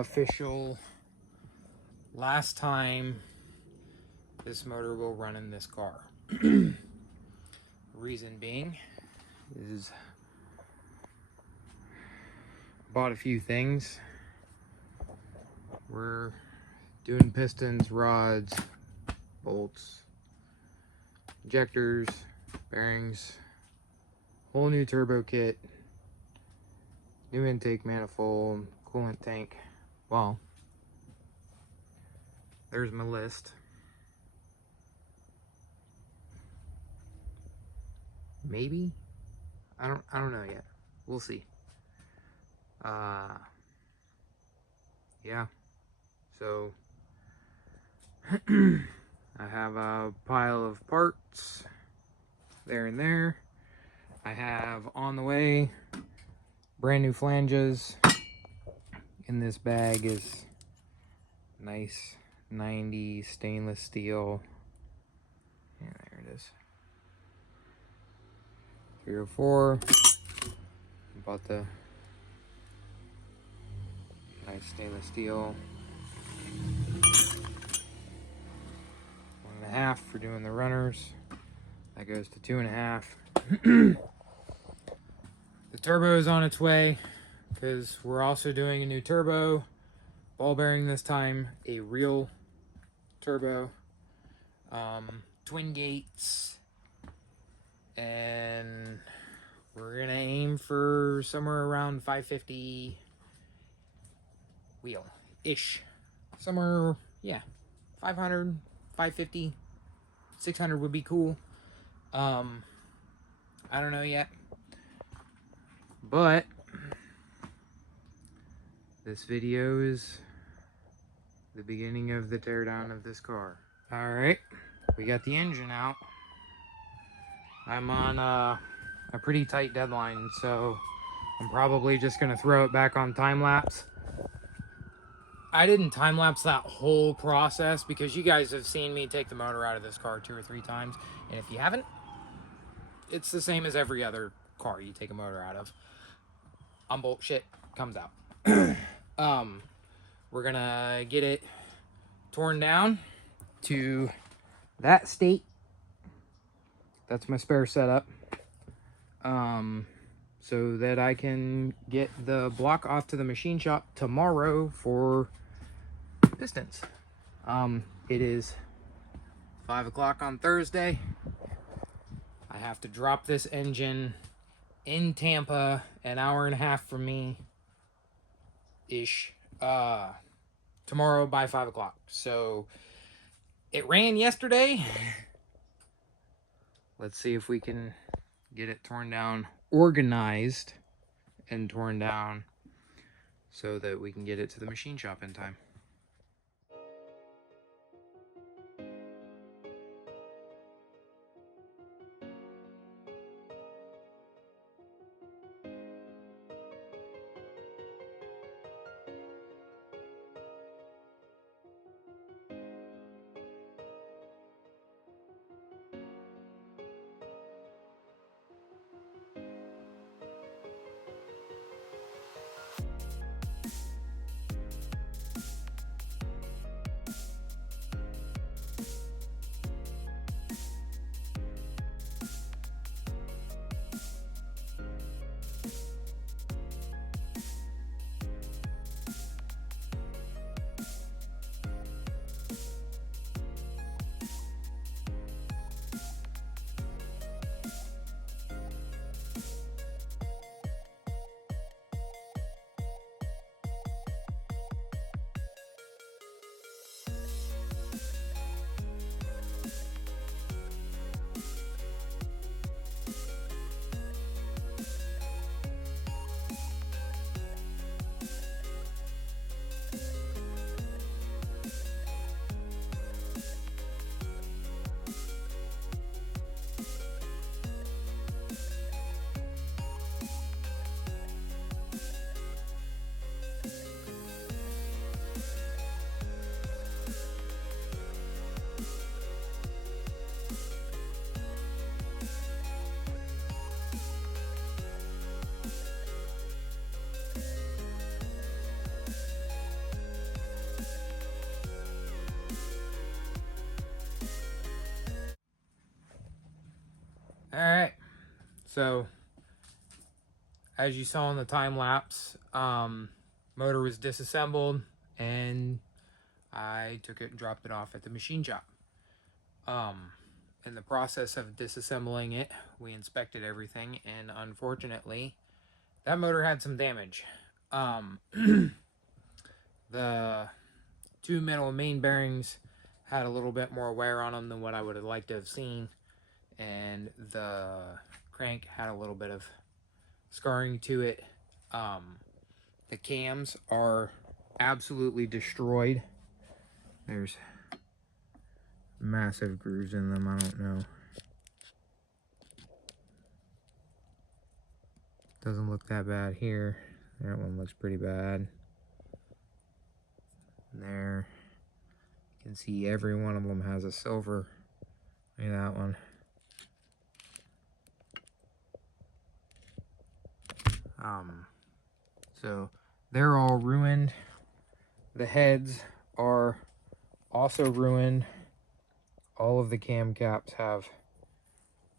official last time this motor will run in this car. Reason being is bought a few things. We're doing pistons, rods, bolts, injectors, bearings, whole new turbo kit, new intake manifold, coolant tank. Well, there's my list. Maybe? I don't know yet. We'll see. Yeah. So I have a pile of parts there and there. I have on the way brand new flanges. In this bag is nice 90 stainless steel. Yeah, there it is. 304. Bought the nice stainless steel. 1.5 for doing the runners. That goes to 2.5. The turbo is on its way because we're also doing a new turbo. Ball bearing this time, a real turbo. Twin gates. And we're gonna aim for somewhere around 550 wheel-ish. Somewhere, yeah, 500, 550, 600 would be cool. I don't know yet. But this video is the beginning of the teardown of this car. Alright, we got the engine out. I'm on a pretty tight deadline, so I'm probably just gonna throw it back on time-lapse. I didn't time-lapse that whole process because you guys have seen me take the motor out of this car 2 or 3 times, and if you haven't, it's the same as every other car you take a motor out of. Unbolt shit, comes out. We're gonna get it torn down to that state. That's my spare setup. So that I can get the block off to the machine shop tomorrow for pistons. It is 5 o'clock on Thursday. I have to drop this engine in Tampa, an hour and a half from me ish, tomorrow by 5 o'clock. So it ran yesterday. Let's see if we can get it torn down, organized and torn down so that we can get it to the machine shop in time. So as you saw in the time lapse, motor was disassembled and I took it and dropped it off at the machine shop. In the process of disassembling it, we inspected everything, and unfortunately that motor had some damage. The two middle main bearings had a little bit more wear on them than what I would have liked to have seen, and the crank had a little bit of scarring to it. The cams are absolutely destroyed. There's massive grooves in them. I don't know. Doesn't look that bad here. That one looks pretty bad. And there, you can see every one of them has a silver. Look at that one. So they're all ruined. The heads are also ruined. All of the cam caps have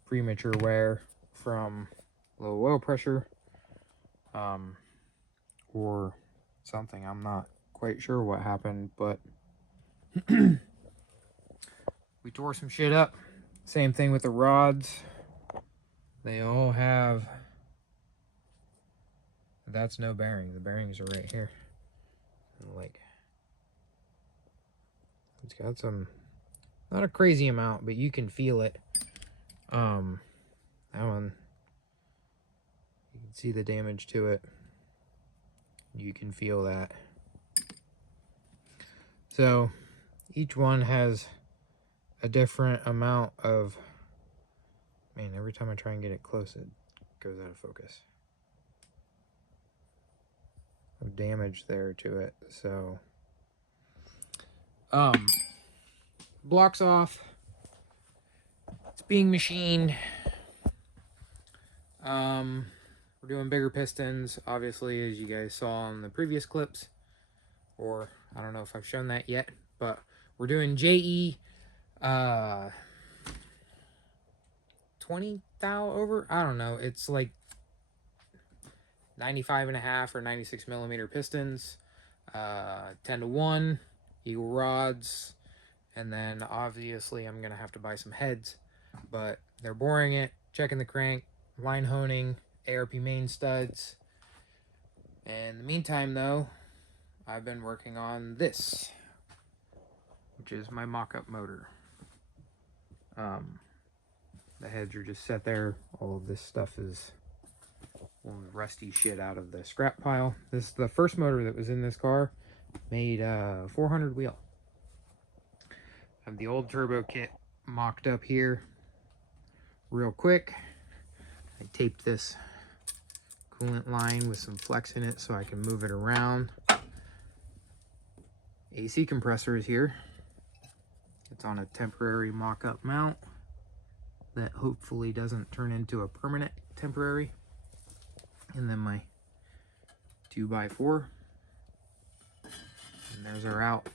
premature wear from low oil pressure, or something. I'm not quite sure what happened, but we tore some shit up. Same thing with the rods. They all have, that's no bearing. The bearings are right here. Like, it's got some, not a crazy amount, but you can feel it. That one, you can see the damage to it. You can feel that. So each one has a different amount of, man, every time I try and get it close, it goes out of focus. Of damage there to it. So blocks off. It's being machined. We're doing bigger pistons, obviously, as you guys saw in the previous clips, or I don't know if I've shown that yet, but we're doing JE 20,000 over, I don't know, it's like 95.5 or 96 millimeter pistons, 10-to-1 eagle rods, and then obviously I'm gonna have to buy some heads, but they're boring it, checking the crank, line honing, ARP main studs. And in the meantime though, I've been working on this, which is my mock-up motor. The heads are just set there. All of this stuff is rusty shit out of the scrap pile. This is the first motor that was in this car, made 400 wheel. I have the old turbo kit mocked up here real quick. I taped this coolant line with some flex in it so I can move it around. AC compressor is here. It's on a temporary mock-up mount that hopefully doesn't turn into a permanent temporary. And then my 2x4. And there's our out.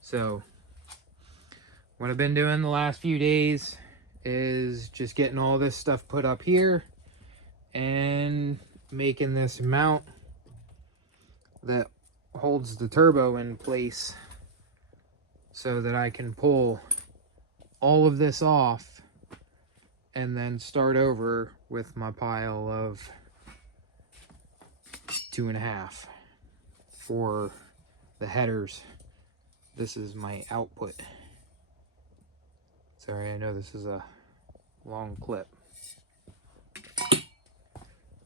So what I've been doing the last few days is just getting all this stuff put up here and making this mount that holds the turbo in place so that I can pull all of this off and then start over with my pile of 2.5 for the headers. This is my output. Sorry, I know this is a long clip,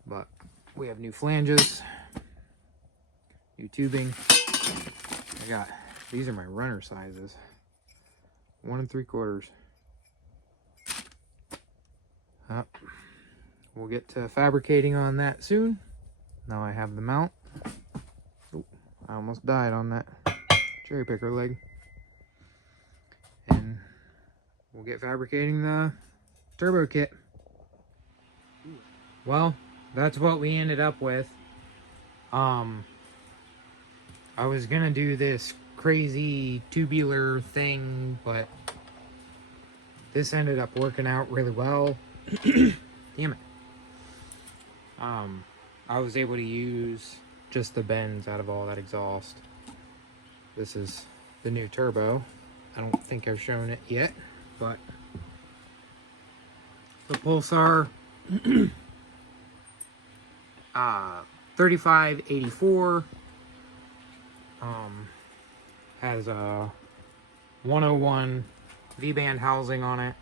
but we have new flanges, new tubing. I got, these are my runner sizes, 1 3/4. We'll get to fabricating on that soon. Now I have the mount. Oh, I almost died on that cherry picker leg. And we'll get fabricating the turbo kit. Well, that's what we ended up with. I was gonna do this crazy tubular thing, but this ended up working out really well. Damn it. I was able to use just the bends out of all that exhaust. This is the new turbo. I don't think I've shown it yet, but the Pulsar 3584 has a 101 V-band housing on it.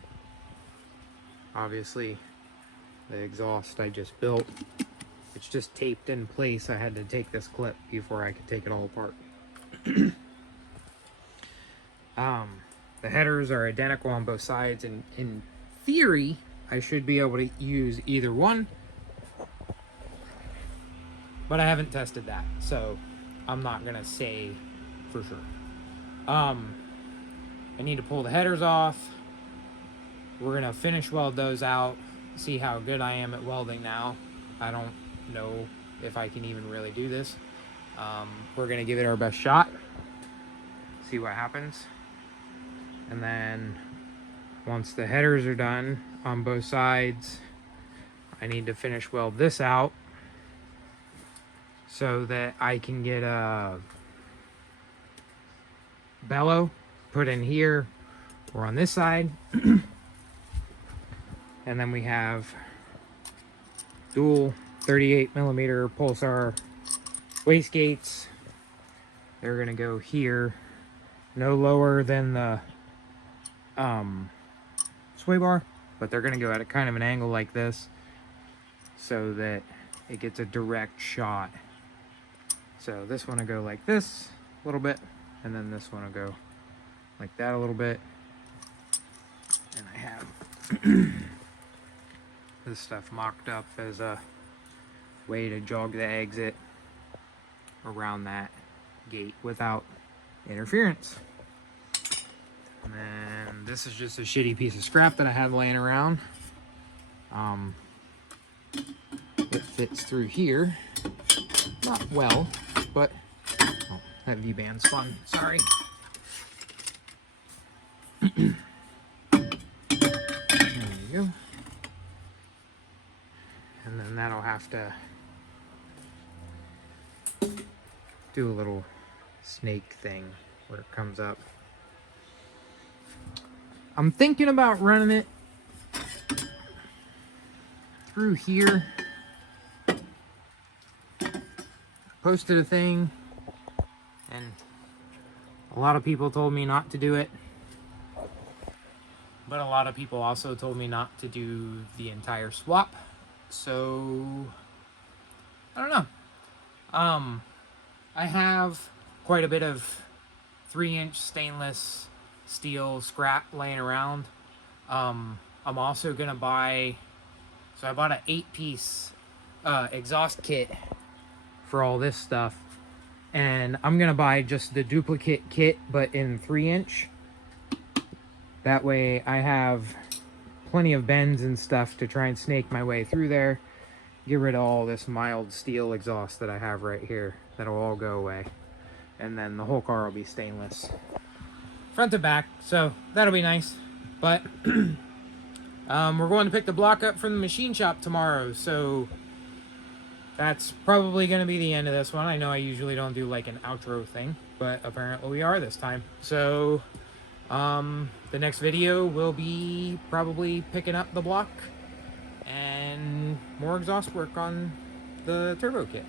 Obviously, the exhaust I just built, it's just taped in place. I had to take this clip before I could take it all apart. The headers are identical on both sides, and in theory, I should be able to use either one, but I haven't tested that, so I'm not gonna say for sure. I need to pull the headers off. We're gonna finish weld those out, see how good I am at welding now. I don't know if I can even really do this. We're gonna give it our best shot, see what happens. And then once the headers are done on both sides, I need to finish weld this out so that I can get a bellow put in here or on this side. And then we have dual 38mm Pulsar wastegates. They're gonna go here, no lower than the sway bar, but they're gonna go at a kind of an angle like this so that it gets a direct shot. So this one will go like this a little bit, and then this one will go like that a little bit. And I have this stuff mocked up as a way to jog the exit around that gate without interference. And then this is just a shitty piece of scrap that I had laying around. It fits through here. Not well, but oh, that V-band's fun. Sorry. There you go. And then that'll have to do a little snake thing where it comes up. I'm thinking about running it through here. Posted a thing, and a lot of people told me not to do it, but a lot of people also told me not to do the entire swap. So I don't know. I have quite a bit of 3-inch stainless steel scrap laying around. I'm also gonna buy, so I bought an 8-piece exhaust kit for all this stuff, and I'm gonna buy just the duplicate kit but in 3-inch. That way I have plenty of bends and stuff to try and snake my way through there, get rid of all this mild steel exhaust that I have right here. That'll all go away, and then the whole car will be stainless front to back, so that'll be nice. But we're going to pick the block up from the machine shop tomorrow, so that's probably going to be the end of this one. I know I usually don't do like an outro thing, but apparently we are this time. So the next video will be probably picking up the block and more exhaust work on the turbo kit.